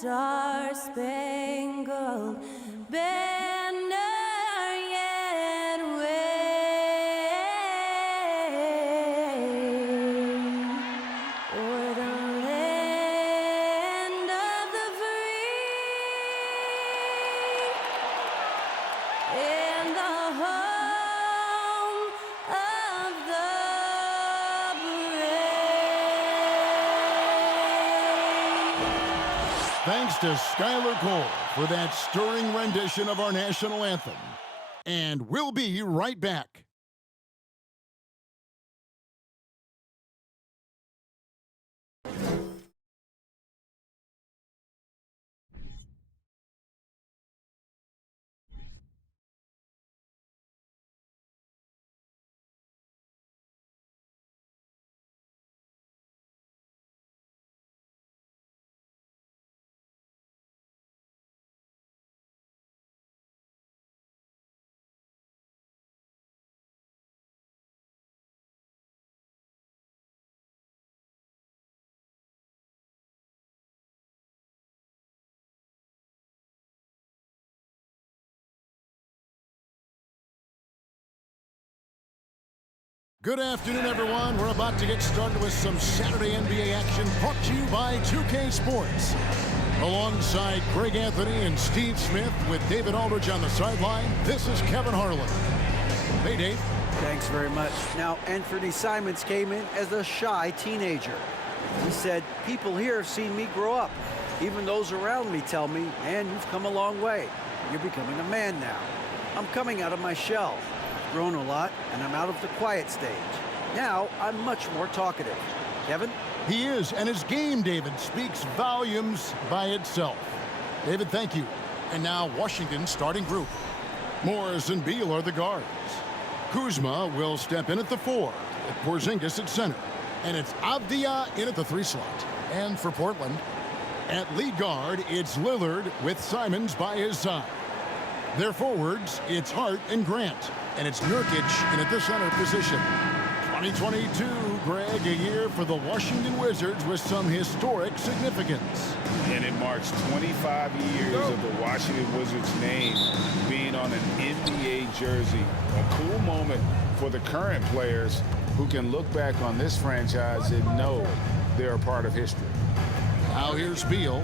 star-spangled banner yet wave o'er the land of the free and the home of the brave. Thanks to Skylar Cole for that stirring rendition of our national anthem. And we'll be right back. Good afternoon, everyone. We're about to get started with some Saturday NBA action brought to you by 2K Sports. Alongside Greg Anthony and Steve Smith with David Aldridge on the sideline, this is Kevin Harlan. Hey, Dave. Thanks very much. Now, Anthony Simons came in as a shy teenager. He said, people here have seen me grow up. Even those around me tell me, man, you've come a long way. You're becoming a man now. I'm coming out of my shell. Grown a lot, and I'm out of the quiet stage. Now, I'm much more talkative. Kevin? He is, and his game, David, speaks volumes by itself. David, thank you. And now, Washington's starting group. Morris and Beal are the guards. Kuzma will step in at the 4, with Porzingis at center. And it's Avdia in at the 3 slot. And for Portland, at lead guard, it's Lillard with Simons by his side. Their forwards, it's Hart and Grant. And it's Nurkic in at the center position. 2022, Greg, a year for the Washington Wizards with some historic significance. And it marks 25 years of the Washington Wizards name being on an NBA jersey. A cool moment for the current players who can look back on this franchise and know they're a part of history. Now here's Beal.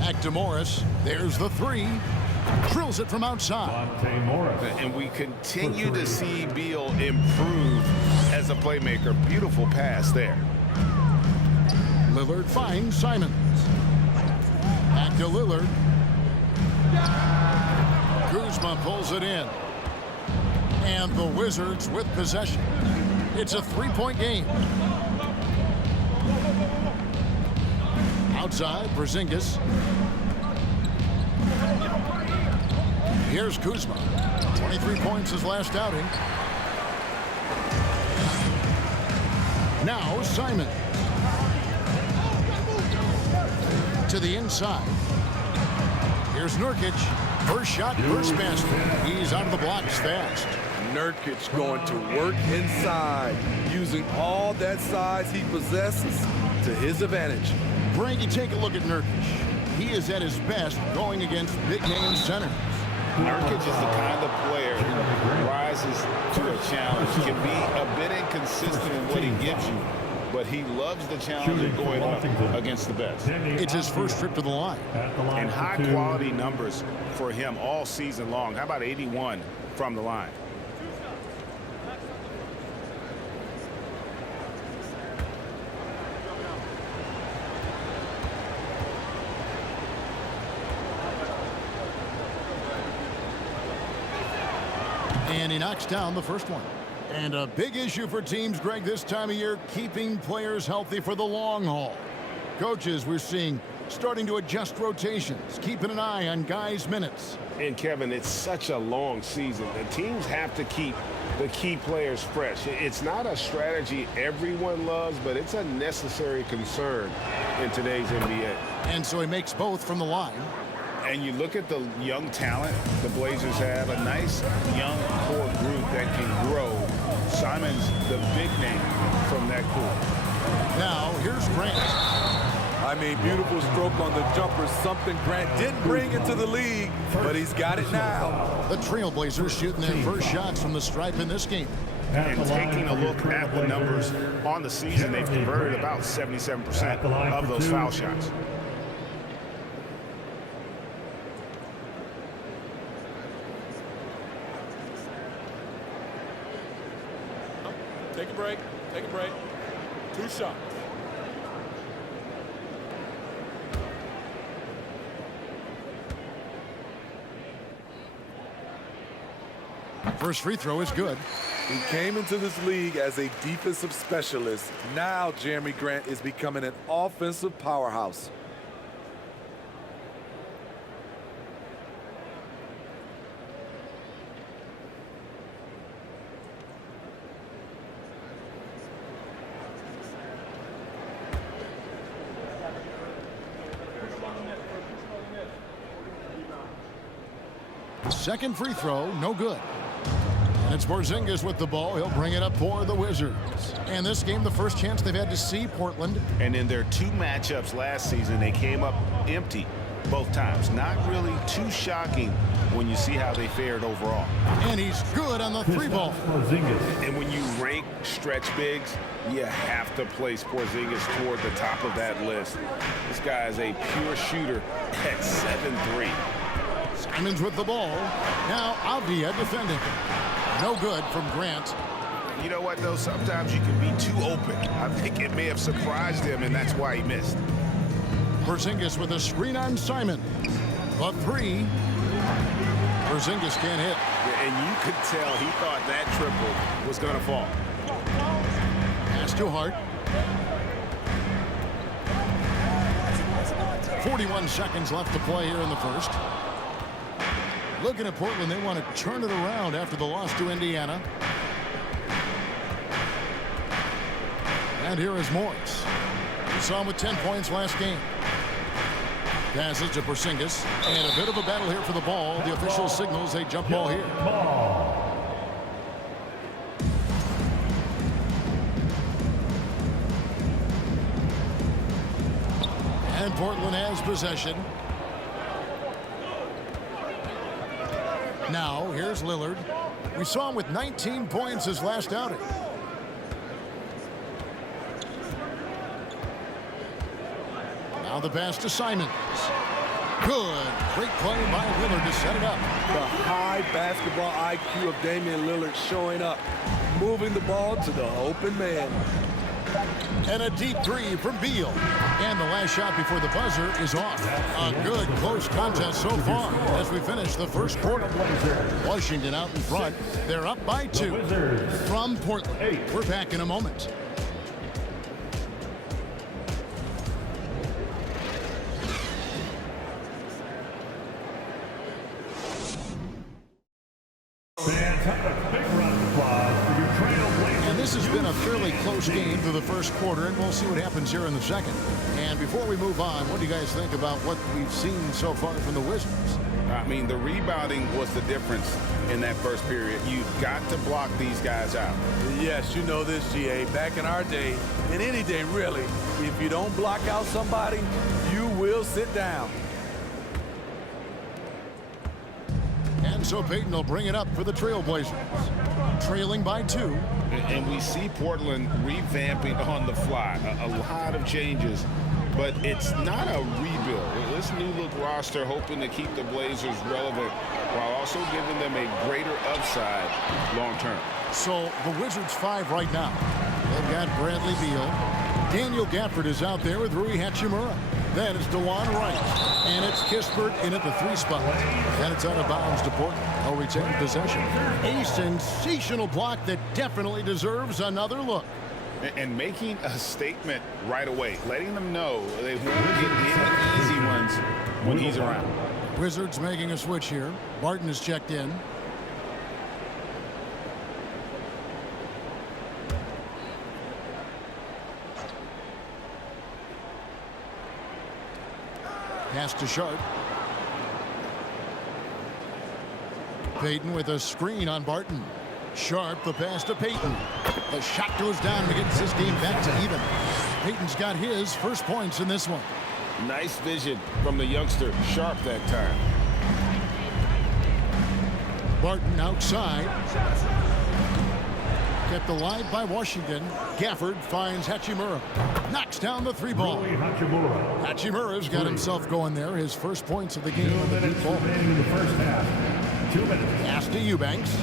Back to Morris. There's the 3. Drills it from outside. And we continue to see Beal improve as a playmaker. Beautiful pass there. Lillard finds Simons. Back to Lillard. Kuzma pulls it in. And the Wizards with possession. It's a 3-point game. Outside, Porzingis. Here's Kuzma. 23 points his last outing. Now Simon. To the inside. Here's Nurkic. First shot, first basket. He's out of the blocks fast. Nurkic going to work inside, using all that size he possesses to his advantage. Greg, you take a look at Nurkic. He is at his best going against big-name centers. Nurkic is the kind of player who rises to a challenge, can be a bit inconsistent in what he gives you, but he loves the challenge of going up against the best. It's his first trip to the line. And high-quality numbers for him all season long. How about 81 from the line? And he knocks down the first one. And a big issue for teams, Greg, this time of year, keeping players healthy for the long haul. Coaches, we're seeing starting to adjust rotations, keeping an eye on guys' minutes. And, Kevin, it's such a long season. The teams have to keep the key players fresh. It's not a strategy everyone loves, but it's a necessary concern in today's NBA. And so he makes both from the line. And you look at the young talent the Blazers have, a nice young core group that can grow. Simon's the big name from that group. Now, here's Grant. I mean, beautiful stroke on the jumper, something Grant didn't bring into the league, but he's got it now. The Trailblazers shooting their first shots from the stripe in this game. And taking a look at the numbers on the season, they've converted about 77% of those foul shots. Take a break. Take a break. 2 shots. First free throw is good. He came into this league as a defensive specialist. Now Jeremy Grant is becoming an offensive powerhouse. Second free throw, no good. And it's Porzingis with the ball. He'll bring it up for the Wizards. And this game, the first chance they've had to see Portland. And in their 2 matchups last season, they came up empty both times. Not really too shocking when you see how they fared overall. And he's good on the 3-ball. And when you rank stretch bigs, you have to place Porzingis toward the top of that list. This guy is a pure shooter at 7'3". Simons with the ball. Now Avdia defending. No good from Grant. You know what, though? Sometimes you can be too open. I think it may have surprised him, and that's why he missed. Porzingis with a screen on Simon. A 3. Porzingis can't hit. Yeah, and you could tell he thought that triple was going to fall. Pass to Hart. 41 seconds left to play here in the first. Looking at Portland, they want to turn it around after the loss to Indiana. And here is Morris. We saw him with 10 points last game. Passes to Porzingis. And a bit of a battle here for the ball. The official signals a jump ball here. And Portland has possession. Now, here's Lillard. We saw him with 19 points his last outing. Now the pass to Simons. Good. Great play by Lillard to set it up. The high basketball IQ of Damian Lillard showing up, moving the ball to the open man. And a deep 3 from Beal. And the last shot before the buzzer is off. A good close contest so far as we finish the first quarter. Washington out in front. They're up by 2 from Portland. We're back in a moment. And this has been a fairly close game through the first quarter, and we'll see what happens here in the second. And before we move on, what do you guys think about what we've seen so far from the Wizards? I mean, the rebounding was the difference in that first period. You've got to block these guys out. Yes, you know this, GA. Back in our day, in any day really, if you don't block out somebody, you will sit down. And so Payton will bring it up for the Trailblazers. Trailing by 2. And we see Portland revamping on the fly. A lot of changes, but it's not a rebuild. This new look roster hoping to keep the Blazers relevant while also giving them a greater upside long term. So the Wizards 5 right now. They've got Bradley Beal. Daniel Gafford is out there with Rui Hachimura. Then it's DeJuan Wright. And it's Kispert in at the 3 spot. And it's out of bounds to Portland. They'll retain possession. A sensational block that definitely deserves another look. And making a statement right away, letting them know they won't get any easy ones when he's around. Wizards making a switch here. Barton is checked in. Pass to Sharp. Payton with a screen on Barton. Sharp, the pass to Payton. The shot goes down and gets this game back to even. Peyton's got his first points in this one. Nice vision from the youngster. Sharp that time. Barton outside. Kept alive by Washington. Gafford finds Hachimura. Knocks down the three ball. Hachimura's got himself going there. His first points of the game with the deep ball. In the first half. 2 minutes. Pass to Eubanks.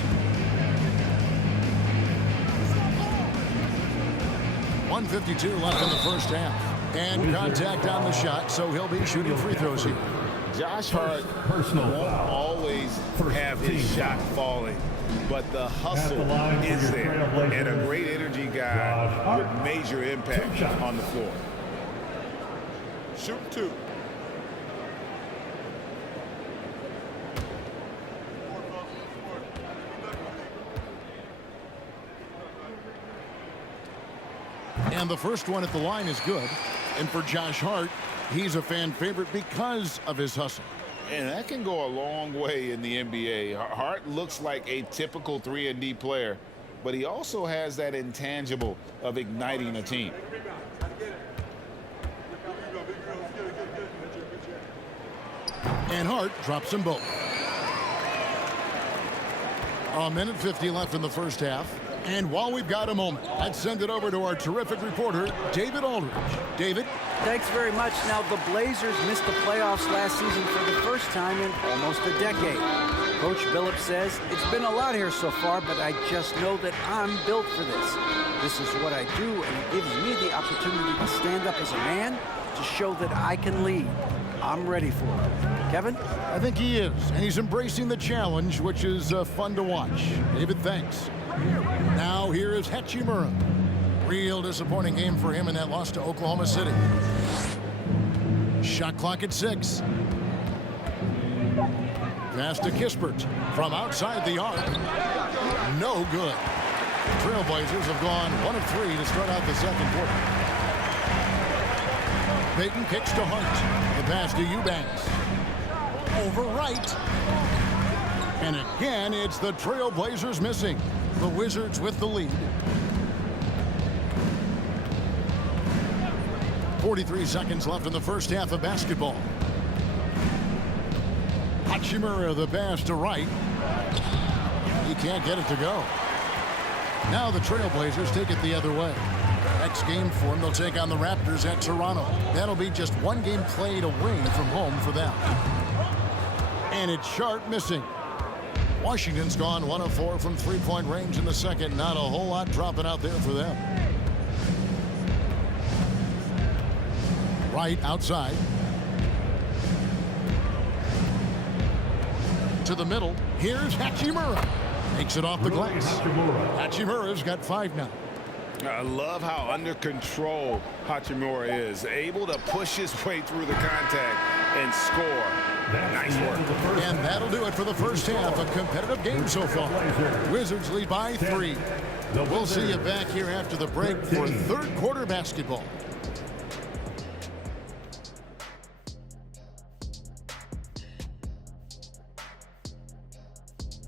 .152 left in the first half. And contact on the shot, so he'll be shooting free throws here. Josh Hart won't always have his shot falling, but the hustle is there. And a great energy guy with major impact on the floor. Shoot two. And the first one at the line is good. And for Josh Hart, he's a fan favorite because of his hustle. And that can go a long way in the NBA. Hart looks like a typical 3-and-D player, but he also has that intangible of igniting a team. And Hart drops them both. 1:50 left in the first half. And while we've got a moment, I'd send it over to our terrific reporter, David Aldridge. David? Thanks very much. Now, the Blazers missed the playoffs last season for the first time in almost a decade. Coach Billups says, it's been a lot here so far, but I just know that I'm built for this. This is what I do, and it gives me the opportunity to stand up as a man to show that I can lead. I'm ready for it. Kevin? I think he is, and he's embracing the challenge, which is fun to watch. David, thanks. Now here is Hachimura. Real disappointing game for him in that loss to Oklahoma City. Shot clock at 6. Pass to Kispert from outside the arc. No good. Trailblazers have gone 1 of 3 to start out the second quarter. Peyton kicks to Hart. The pass to Eubanks. Over right. And again, it's the Trailblazers missing. The Wizards with the lead. 43 seconds left in the first half of basketball. Hachimura, the pass to Wright. He can't get it to go. Now the Trailblazers take it the other way. Next game for them, they'll take on the Raptors at Toronto. That'll be just one game played away from home for them. And it's Sharp missing. Washington's gone 1 of 4 from three-point range in the second. Not a whole lot dropping out there for them. Right outside. To the middle. Here's Hachimura. Takes it off the glass. Hachimura's got 5 now. I love how under control Hachimura is. Able to push his way through the contact and score. Nice work. And that'll do it for the first half. A competitive game so far. Wizards lead by 3. We'll see you back here after the break for third quarter basketball.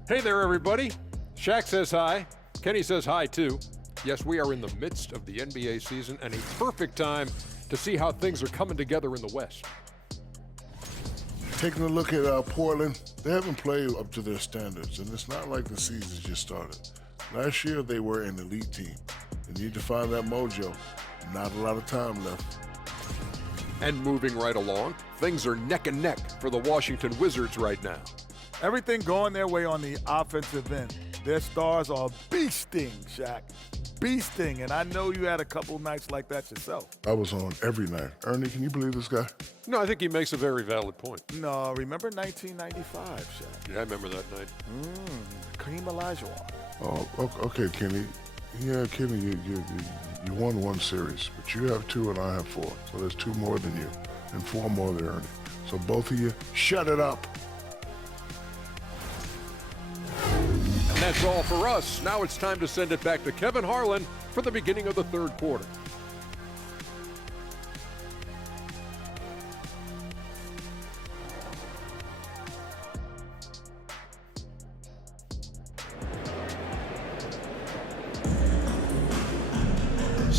Hey there, everybody. Shaq says hi. Kenny says hi, too. Yes, we are in the midst of the NBA season and a perfect time to see how things are coming together in the West. Taking a look at Portland, they haven't played up to their standards, and it's not like the season's just started. Last year, they were an elite team. They need to find that mojo. Not a lot of time left. And moving right along, things are neck and neck for the Washington Wizards right now. Everything going their way on the offensive end. Their stars are beasting, Shaq. Beasting, and I know you had a couple nights like that yourself. I was on every night. Ernie, can you believe this guy? No, I think he makes a very valid point. No, remember 1995, Shaq? Yeah, I remember that night. Kareem Olajuwon. Oh, okay, Kenny. Yeah, Kenny, you won 1 series, but you have 2 and I have 4. So there's 2 more than you and 4 more than Ernie. So both of you, shut it up. And that's all for us. Now it's time to send it back to Kevin Harlan for the beginning of the third quarter.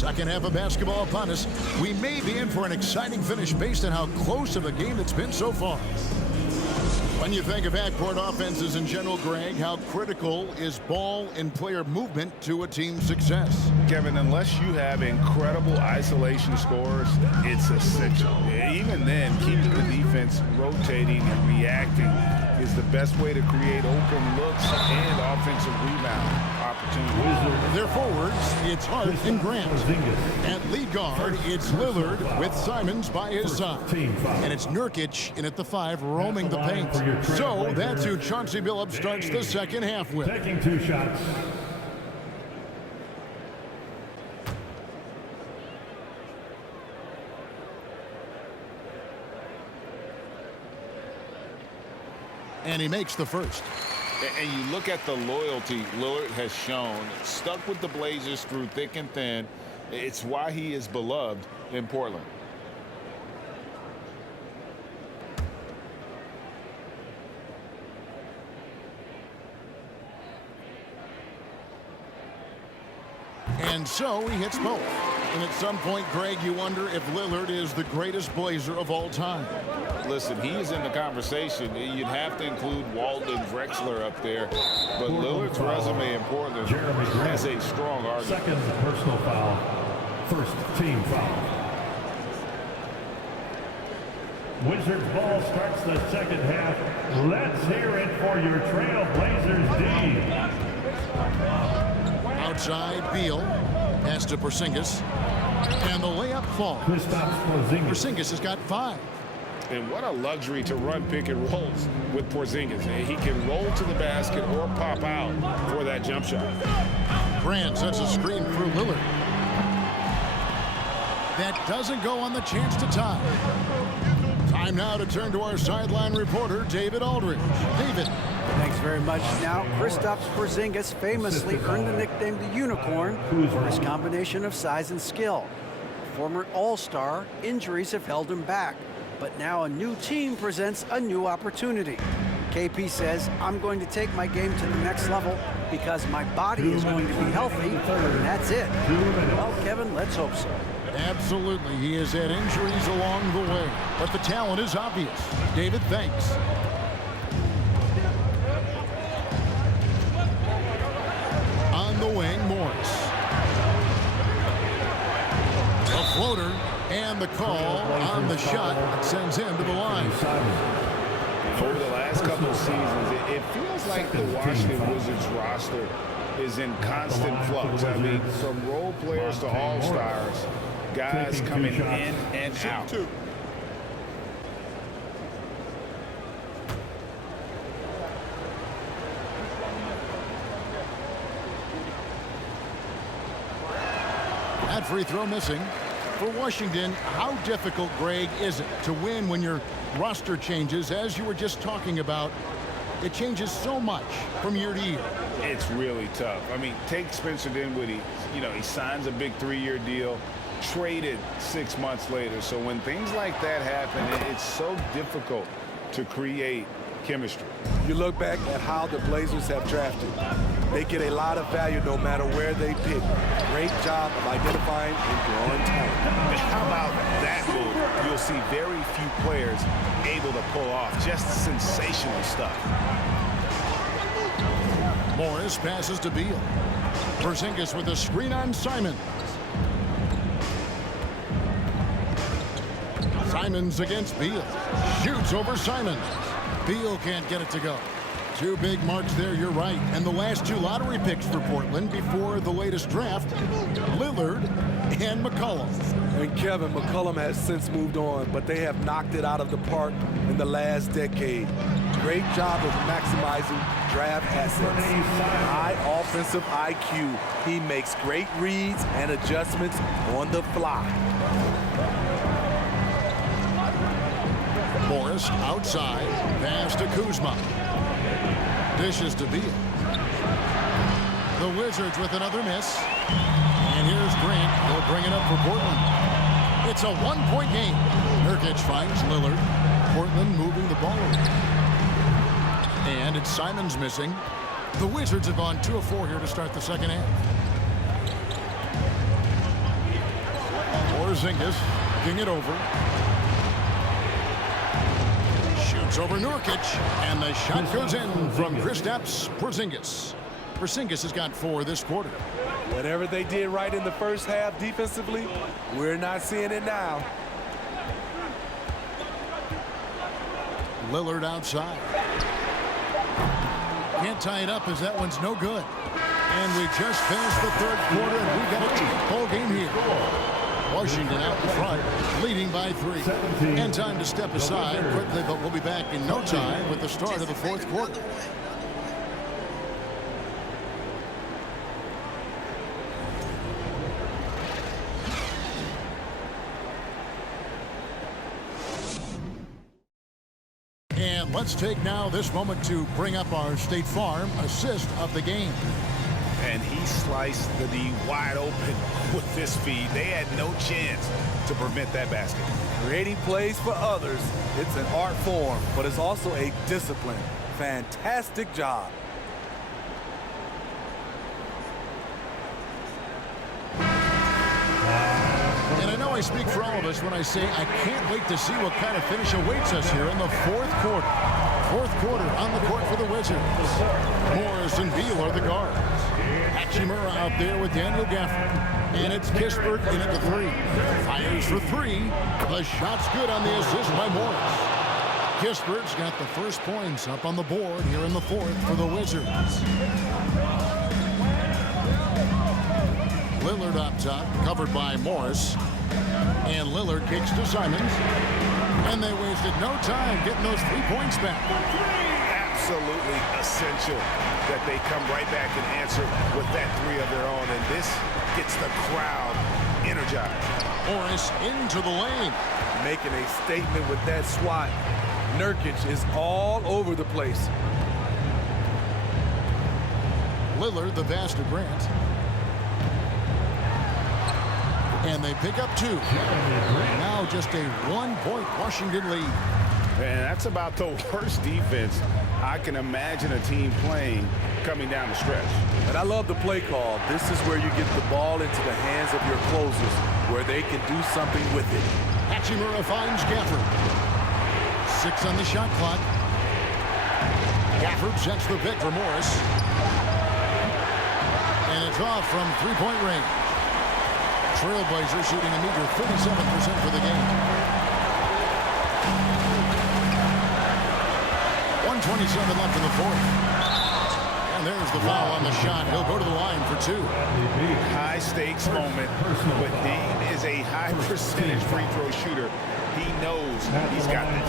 Second half of basketball upon us. We may be in for an exciting finish based on how close of a game it's been so far. When you think of backcourt offenses in general, Greg, how critical is ball and player movement to a team's success? Kevin, unless you have incredible isolation scores, it's essential. Even then, keeping the defense rotating and reacting is the best way to create open looks and offensive rebound opportunities. Their forwards, it's Hart and Grant. At lead guard, it's Lillard with Simons by his side. And it's Nurkic in at the 5, roaming the paint. So that's who Chauncey Billups starts the second half with. Taking 2 shots. And he makes the first. And you look at the loyalty Lillard has shown, stuck with the Blazers through thick and thin. It's why he is beloved in Portland. And so he hits both. And at some point, Greg, you wonder if Lillard is the greatest Blazer of all time. Listen, he is in the conversation. You'd have to include Walton Drexler up there. But Lillard's resume in Portland has a strong argument. Second personal foul. First team foul. Wizards ball starts the second half. Let's hear it for your Trailblazers D. Outside, Beal. Pass to Porzingis. And the layup falls. Porzingis has got 5. And what a luxury to run pick and rolls with Porzingis. He can roll to the basket or pop out for that jump shot. Grant sets a screen for Lillard. That doesn't go on the chance to tie. Time now to turn to our sideline reporter, David Aldridge. David. Thanks very much. Now, Kristaps Porzingis famously earned the nickname the Unicorn for his combination of size and skill. Former All-Star, injuries have held him back. But now a new team presents a new opportunity. KP says, I'm going to take my game to the next level because my body is going to be healthy, and that's it. Well, Kevin, let's hope so. Absolutely. He has had injuries along the way, but the talent is obvious. David, thanks. On the wing, Morris. A floater. And the call on the shot that sends him to the line. Over the last couple of seasons, it feels like the Washington Wizards roster is in constant flux. I mean, from role players to all-stars, guys coming in and out. That free throw missing. For Washington, how difficult, Greg, is it to win when your roster changes, as you were just talking about? It changes so much from year to year. It's really tough. I mean, take Spencer Dinwiddie. You know, he signs a big 3-year deal, traded 6 months later. So when things like that happen, it's so difficult to create chemistry. You look back at how the Blazers have drafted. They get a lot of value no matter where they pick. Great job of identifying and growing talent. And how about that move? You'll see very few players able to pull off just sensational stuff. Morris passes to Beal. Porzingis with a screen on Simons. Simons against Beal. Shoots over Simons. Beal can't get it to go. 2 big marks there, you're right. And the last 2 lottery picks for Portland before the latest draft, Lillard and McCollum. And Kevin, McCollum has since moved on, but they have knocked it out of the park in the last decade. Great job of maximizing draft assets. High offensive IQ. He makes great reads and adjustments on the fly. Morris outside, pass to Kuzma. Dishes to Beal. The Wizards with another miss. And here's Grant. He'll bring it up for Portland. It's a 1-point game. Nurkic finds Lillard. Portland moving the ball over. And it's Simons missing. The Wizards have gone 2 of 4 here to start the second half. Porzingis looking it over. Shoots over Nurkic, and the shot goes in from Kristaps Porzingis. Porzingis has got 4 this quarter. Whatever they did right in the first half defensively, we're not seeing it now. Lillard outside. Can't tie it up as that one's no good. And we just finished the third quarter, and we've got a 2-ball game here. Washington out in front, leading by 3. And time to step aside quickly, but we'll be back in no time with the start of the fourth quarter. And let's take now this moment to bring up our State Farm assist of the game. And he sliced the D wide open with this feed. They had no chance to prevent that basket. Creating plays for others, it's an art form, but it's also a discipline. Fantastic job. And I know I speak for all of us when I say I can't wait to see what kind of finish awaits us here in the fourth quarter. Fourth quarter on the court for the Wizards. Morris and Beal are the guards. Hachimura out there with Daniel Gafford. And it's Kispert in at the 3. Fires for 3. The shot's good on the assist by Morris. Kispert's got the first points up on the board here in the fourth for the Wizards. Lillard up top, covered by Morris. And Lillard kicks to Simons. And they wasted no time getting those 3 points back. Absolutely essential that they come right back and answer with that 3 of their own. And this gets the crowd energized. Morris into the lane. Making a statement with that swat. Nurkic is all over the place. Lillard, the pass to Grant. And they pick up 2. Now just a 1-point Washington lead. And that's about the worst defense I can imagine a team playing coming down the stretch. And I love the play call. This is where you get the ball into the hands of your closers, where they can do something with it. Hachimura finds Gafford. 6 on the shot clock. Gafford sets the pick for Morris. And it's off from 3-point range. Trailblazers shooting a meager 57% for the game. 1:27 left in the fourth. And there's the foul on the shot. He'll go to the line for 2. High stakes moment, but Dame is a high percentage free throw shooter. He knows he's got this.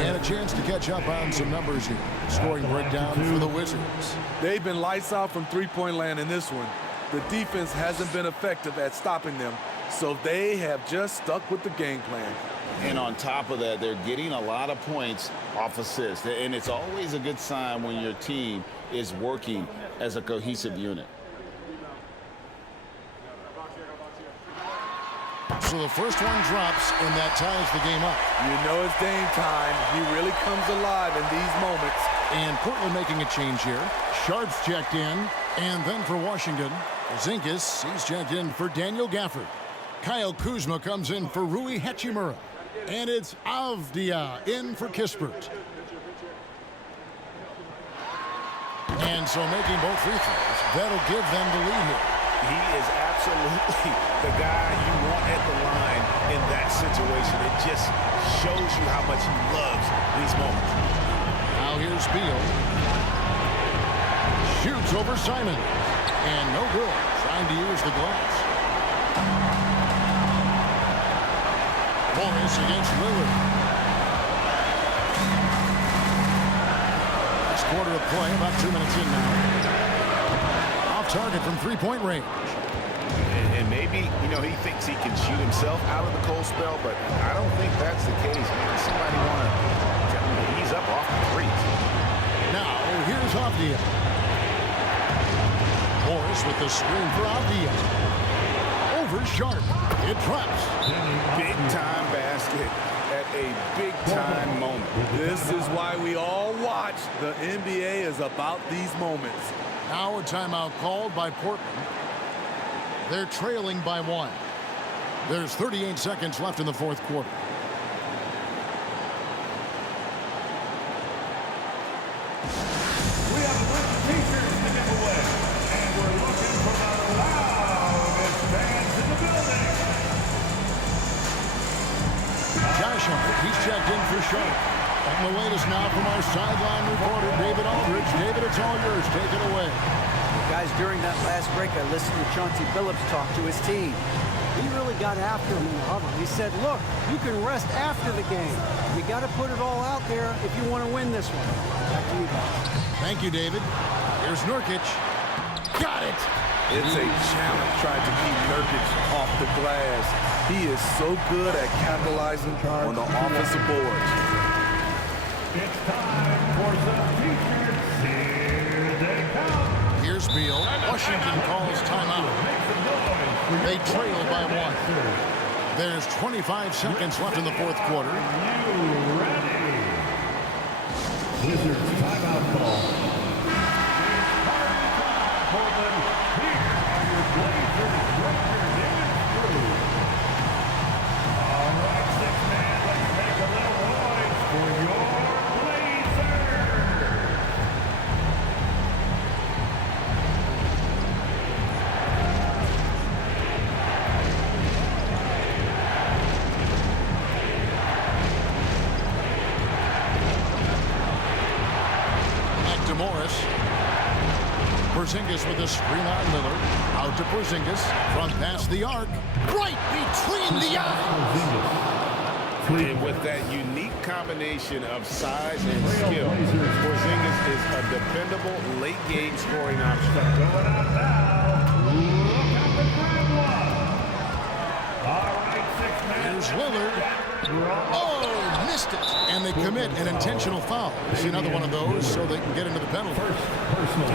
And a chance to catch up on some numbers here. Scoring breakdown for the Wizards. They've been lights out from three-point land in this one. The defense hasn't been effective at stopping them, so they have just stuck with the game plan. And on top of that, they're getting a lot of points off assists. And it's always a good sign when your team is working as a cohesive unit. So the first one drops, and that ties the game up. You know it's Dame time. He really comes alive in these moments. And Portland making a change here. Sharp's checked in, and then for Washington, Zinkis, he's checked in for Daniel Gafford. Kyle Kuzma comes in for Rui Hachimura. And it's Avdia in for Kispert. And so making both free throws, that'll give them the lead here. He is absolutely the guy you want at the line in that situation. It just shows you how much he loves these moments. Now here's Beal. Shoots over Simon. And no good. Trying to use the glass. Morris against Lillard. Last quarter of play, about 2 minutes in now. Off target from 3-point range. And maybe, he thinks he can shoot himself out of the cold spell, but I don't think that's the case. Maybe somebody want to tell him to ease up off the threes. Now, here's Avdia. Morris with the screen for Avdia. Over Sharp. It drops. Big time basket at a big time moment. This is why we all watch. The NBA is about these moments. Now a timeout called by Portland. They're trailing by 1. There's 38 seconds left in the fourth quarter. We have a bunch of t-shirts to give away, and we're looking for the loudest fans in the building. Josh Hunt, he's checked in for Sharp. And the latest now from our sideline reporter, David Aldridge. David, it's all yours. Take it away. Guys, during that last break, I listened to Chauncey Billups talk to his team. He really got after him in the huddle. He said, look, you can rest after the game. You got to put it all out there if you want to win this one. Back to you guys. Thank you, David. Here's Nurkic. Got it. It's a challenge trying to keep Nurkic off the glass. He is so good at capitalizing on the offensive boards. It's time for some t-shirts. Here they come. Here's Beal. Washington calls timeout. They trail by 1. There's 25 seconds left in the fourth quarter. You ready? Wizards timeout call. For them, here are your Blazers directors in crew. All right, six man, let's make a little noise for your Blazers. Back to Morris. Porzingis with a screen on Miller. Out to Porzingis. Front past the arc. Right between the eyes. And with that unique combination of size and skill, Porzingis is a dependable late-game scoring option. Going out now. Look out the grab one. All right, six man. Here's Lillard. Oh, missed it. And they commit an intentional foul. See another one of those so they can get into the penalty.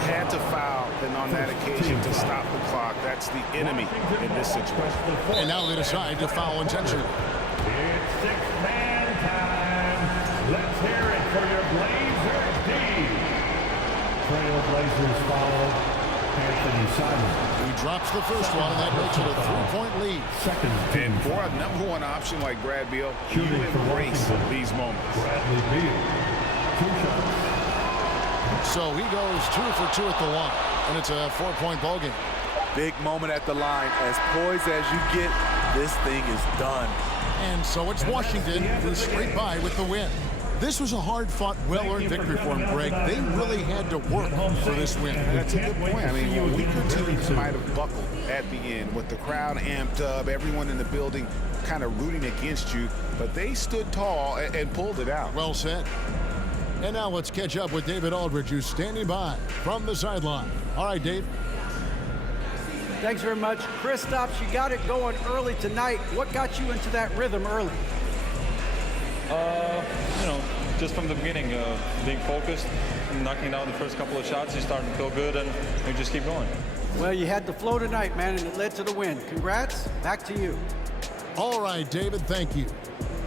Had to foul, and on that occasion to stop the clock. That's the enemy in this situation. And now they decide to foul intentionally. It's six-man time. Let's hear it for your Blazers D. Trailblazers follow Anthony Simon. He drops the first one, and that makes it a 3-point lead. Second team. And for a number one option like Brad Beal, you embrace these moments. Bradley Beal. 2 shots. So he goes 2 for 2 at the line, and it's a 4-point ball game. Big moment at the line. As poised as you get, this thing is done. And so it's Washington who scraped by with the win. This was a hard-fought, well-earned victory for them, Greg. They really had to work for this win. That's a good point. I mean, weaker teams might have buckled at the end with the crowd amped up, everyone in the building kind of rooting against you, but they stood tall and pulled it out. Well said. And now let's catch up with David Aldridge, who's standing by from the sideline. All right, Dave. Thanks very much. Kristaps, you got it going early tonight. What got you into that rhythm early? Just from the beginning, being focused, knocking down the first couple of shots, you start to feel good, and you just keep going. Well, you had the flow tonight, man, and it led to the win. Congrats. Back to you. All right, David, thank you.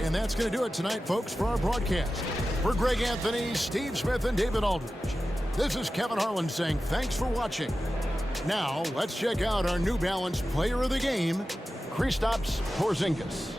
And that's going to do it tonight, folks, for our broadcast. For Greg Anthony, Steve Smith, and David Aldridge, this is Kevin Harlan saying thanks for watching. Now, let's check out our New Balance player of the game, Kristaps Porzingis.